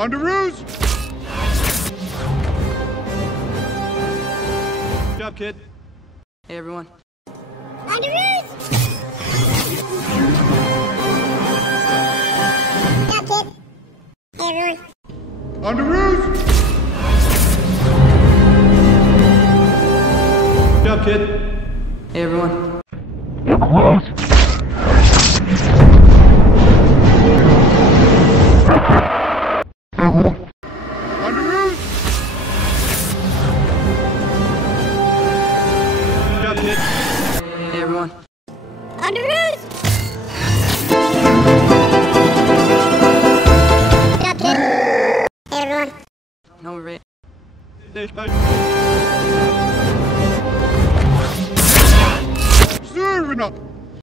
Underoos! Good job, kid. Hey, everyone. Underoos! Good job, kid. Hey, everyone. Underoos! Good job, kid. Hey, everyone. Underoos! Good job, kid. Hey, everyone. Underoos! Good job, kid. Hey, everyone. No, we're right. Serving up!